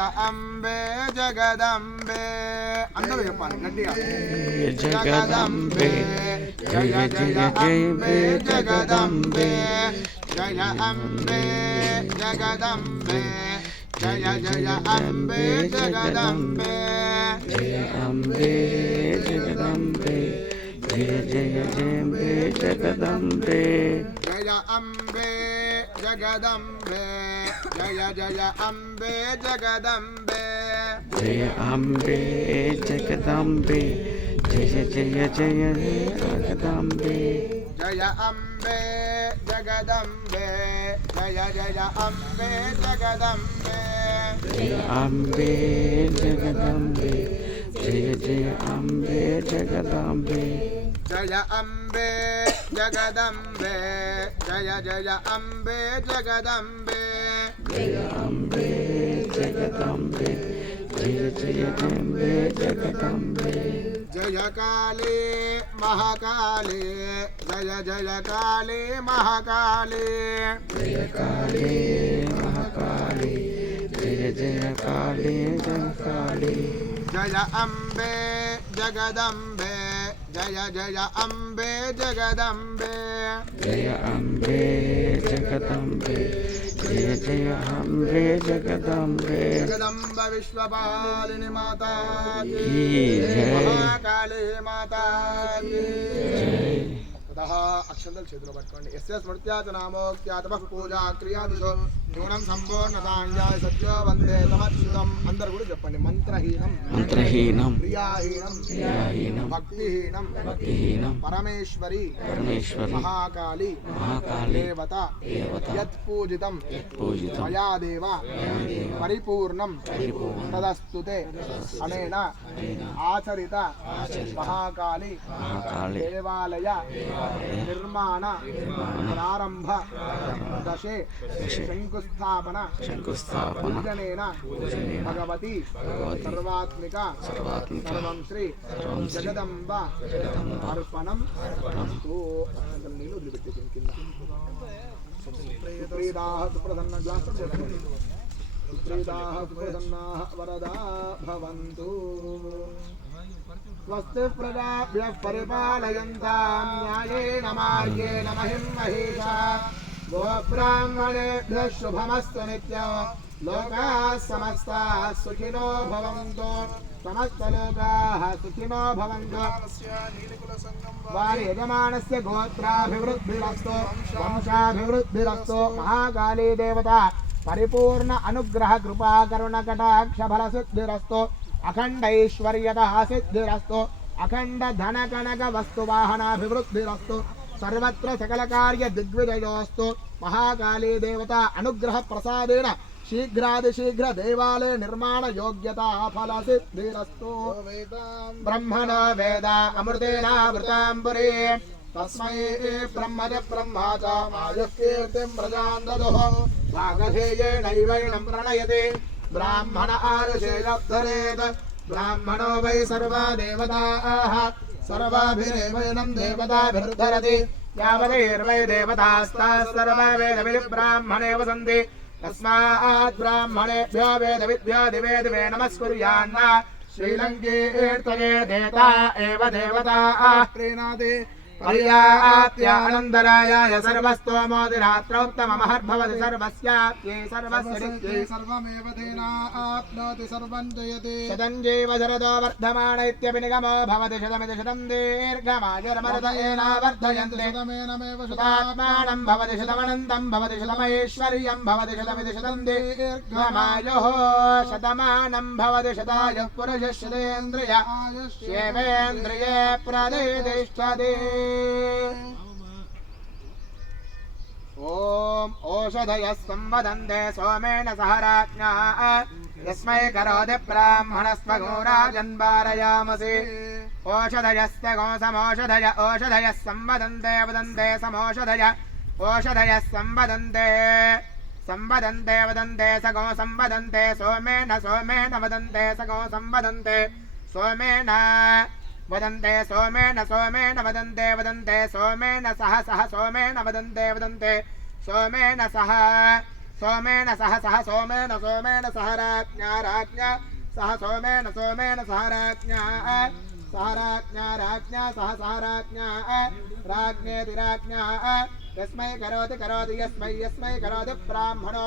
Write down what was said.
అంబే జగదంబే అందరూ చెప్పాలి గట్టిగా. జగదంబే జయ జయ జయ జగదంబే జయ అంబే జగదంబే జయ జయ అంబే జగదంబే జయ అంబే జగదంబే జయ జయ జయ జగదంబే జయ అంబే జగదంబే జయ జయ అంబే జగదంబే జయ అంబే జగదంబే జయ జయ జయ జగదంబే జయ అంబే జగదంబే జయ జయ అంబే జగదంబే జయ అంబే జగదంబే జయ జయ అంబే జగదంబే జయ అంబే జగదంబే జయ జయ అంబే జగదంబే జయ అంబే జగదంబే జయ జయ అంబే జగదంబే జయ కాళీ మహాకాళీ జయ జయ కాళీ మహాకాళీ జయ కాళీ మహాకాళీ జయ జయ కాళీ జయ కాళీ జయ అంబే జగదంబే జయ జయ అంబే జగదంబే జయ అంబే జగదంబే జయ జయ అంబే జగదంబే జగదంబ విశ్వపాలిని మాతా కీ జయ మహాకాళీ మాతా జయ అక్షంతలు చేతిలో పట్టుకోండి. ఎస్ఎస్ స్మృత్యాచ నామోక్త్యాత పూజా క్రియాదిశో న్యూనం సంపూర్ణతాంజాయ సత్యో వందే తమచ్యుతం. అందరు కూడా చెప్పండి. మంత్రహీనం మంత్రహీనం క్రియాహీనం క్రియాహీనం భక్తిహీనం భక్తిహీనం పరమేశ్వరి పరమేశ్వరి మహాకాళి మహాకాళి దేవత దేవత యత్పూజితం పూజితం మయా దేవ పరిపూర్ణం తదస్తుతే అనేన ఆచరిత మహాకాళి మహాకాళి దేవాలయ నిర్మాణ ప్రారంభ దశే శంకుస్థాపన శంకుస్థాపన పూజనేన భగవతి సర్వాత్మిక సర్వం శ్రీ జగదంబ అర్పణం అస్తు. నీళ్ళు వదిలిపెట్టేసి కింద సుప్రీదాః సుప్రసన్న గ్లాస్ సుప్రీదాః సుప్రసన్నాః వరదా భవంతు. స్వస్తి ప్రజాభ్యః పరిపాలయంతాం న్యాయేన మార్గేణ మహిం మహేషాః గోబ్రాహ్మణేభ్యः శుభమస్తు నిత్యం. లోకాः సమస్తాः సుఖినో భవంతు. సమస్తలోకాः సుఖినో భవంతు. వారి యజమానస్య గోత్రాభివృద్ధిరస్తు వంశాభివృద్ధిరస్తు. మహాకాళీ దేవత పరిపూర్ణ అనుగ్రహ కృపా కరుణ కటాక్ష ఫల సిద్ధిరస్తు. అఖండ ఐశ్వర్యత సిద్ధిరస్తు. అఖండ ధన కనక వస్తు వాహనాభివృద్ధిరస్తు. సర్వత్ర సకల కార్య దిగ్విజయోస్తు. మహాకాళీ దేవత అనుగ్రహ ప్రసాదేన శీఘ్రాతిశీఘ్ర దేవాలయ నిర్మాణ యోగ్యత ఫల సిద్ధిరస్తు. బ్రహ్మణో వేద అమృతేనావృతాం పురీ తస్మై బ్రహ్మజ బ్రహ్మా చ ఆయుః కీర్తిం ప్రజాం దదుః. భాగధేయేనైవైనం ప్రణయతే బ్రాహ్మణ ఆరుషేయద్ధరేత్. బ్రాహ్మణో వై సర్వా దేవతాః సర్వాభిరేవైనం దేవతాభిర్ధరతి. యావదైర్వై దేవతాస్తాः సర్వా వేదవిద్ బ్రాహ్మణే వసంతి. తస్మాత్ బ్రాహ్మణేభ్యో వేదవిద్భ్యో దివే దివే నమస్కుర్యాన్న. శ్రీలంకీర్తయే దేతా ఏవ దేవతాః ప్రీణాతి పర్యాప్త్యానందరాయాయ సర్వస్తోమోదిరాత్రోక్తమహర్భవతి. సర్వస్యాప్త్యై సర్వస్య నిత్యై సర్వమేవ తేనాప్నోతి సర్వం జయతే. శతం జీవ శరదో వర్ధమాన ఇత్యపి నిగమో భవతి. శతమితి శతం దీర్ఘమాయుర్మరుత ఏనావర్ధయంతి. శతమేనమేవ శతాత్మానం భవతి. శతమనంతం భవతి. శతమైశ్వర్యం భవతి. శతమితి శతం దీర్ఘమాయుః. శతమానం భవతి. శతాయుః పురుషः శతేంద్రియ ఆయుష్యేవేంద్రియే ప్రతిష్ఠతి. ఓం ఓషధయః సంవదంతే సోమేణ సహ రాజ్ఞः. యస్మై కరోతి బ్రాహ్మణస్త్వగో రాజన్వారయామసి. ఓషధయస్య గోసమోషధయ ఓషధయः సంవదంతే వదంతే సమోషధయ ఓషధయः సంవదంతే సంవదంతే వదంతే సగో సంవదంతే సోమేణ సోమేణ వదంతే సగో సంవదంతే సోమేణ वदन्ते सोमेन सोमेन वदन्ते वदन्ते सोमेन सह सह सोमेन वदन्ते वदन्ते सोमेन सह सोमेन सह सोमेन सह राज्ञा सह सोमेन सह राज्ञा सह राज्ञा राज्ञेति राज्ञा यस्मै करोति यस्मै करोति ब्राह्मणो